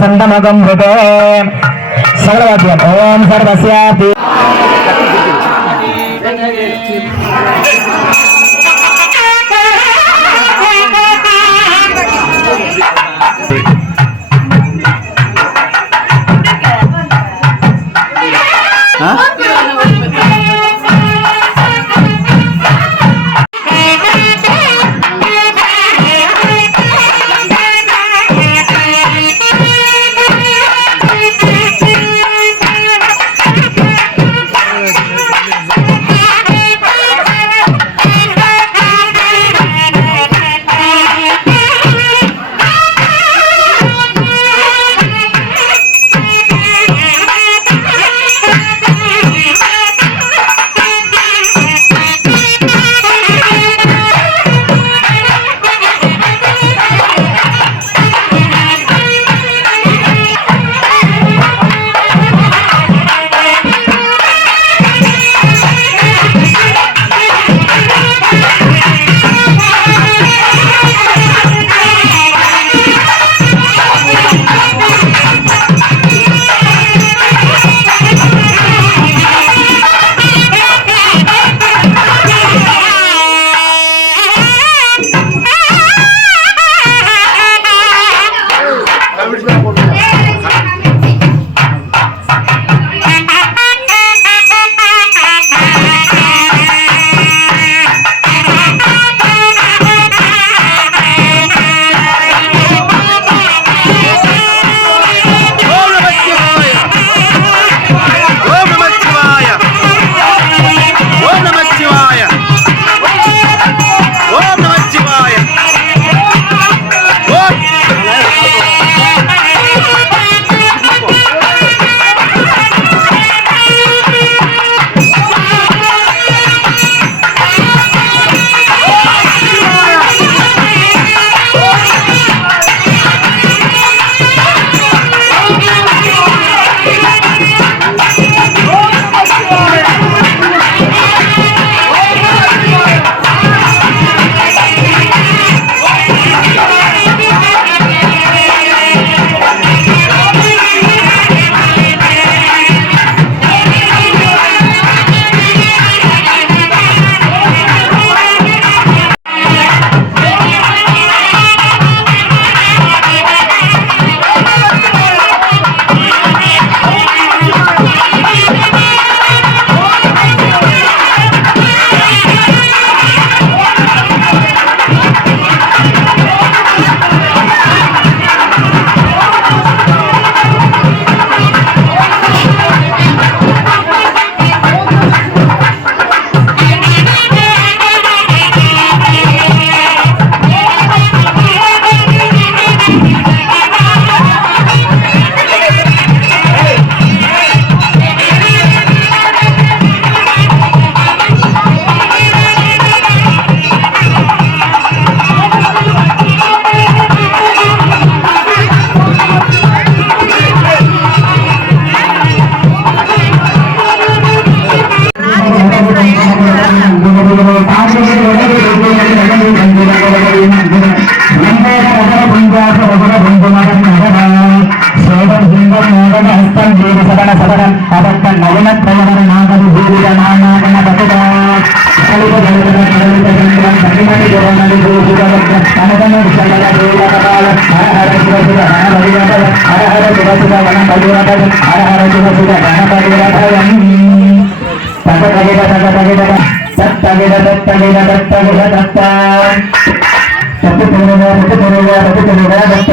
சண்டமகம் சகலவாத்தியம் ஓம் சர்வஸ்யாபி சபரம் அதற்கன் நயனத்ரயவர் நாகது பூரிதமான பகுதா கலித கலித கலித சந்திரன் கன்னிமணி ஜோனலி பூஜிதவர்க்க அனதன சல்லல தேவகபால ஹர சிவசுத கணபதிரபய ஹர சிவசுத கணபதிரபய ஹர சிவசுத கணபதிரபயம் தகதகிட தகதகிட தத்தகிட தத்தகிட தத்தகிட தத்த தத்து திருவ தத்த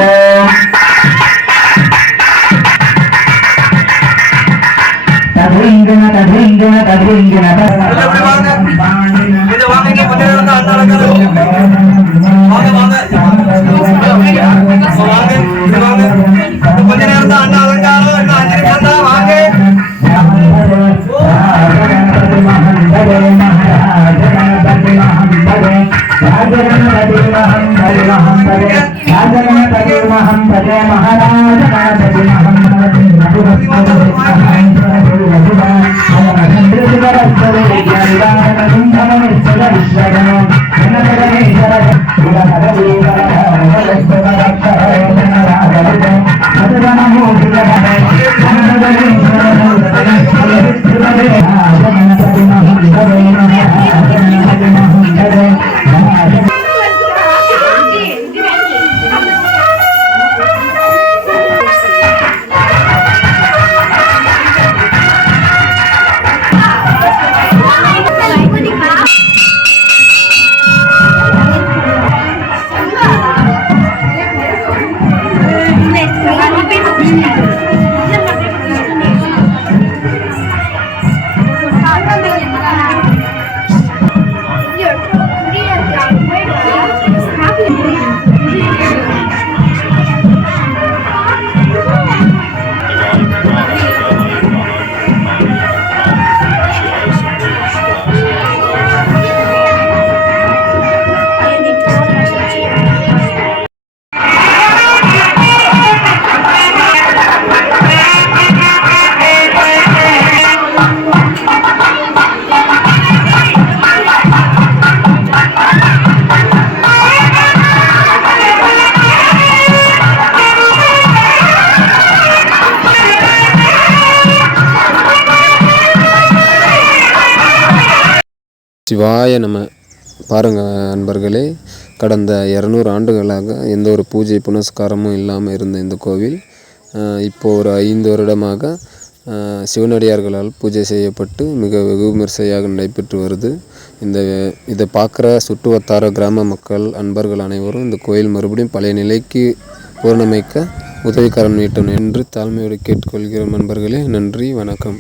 தத்ரீங்கன தத்ரீங்கன தத்ரீங்கன கொஞ்ச நேரம் தான் அண்ணா அலங்காரம் வாங்க சிவாய நம்ம பாருங்கள் நண்பர்களே, கடந்த 200 ஆண்டுகளாக எந்த ஒரு பூஜை புனஸ்காரமும் இல்லாமல் இருந்த இந்த கோவில் இப்போது ஒரு 5 வருடமாக சிவனடியார்களால் பூஜை செய்யப்பட்டு மிக வெகு விமர்சையாக நடைபெற்று வருது. இதை பார்க்குற சுற்று வட்டார கிராம மக்கள் அன்பர்கள் அனைவரும் இந்த கோயில் மறுபடியும் பழைய நிலைக்கு பூரணமைக்க உதவிக்கரம் நீட்டணும் என்று தாழ்மையோடு கேட்டுக்கொள்கிறோம் நண்பர்களே. நன்றி, வணக்கம்.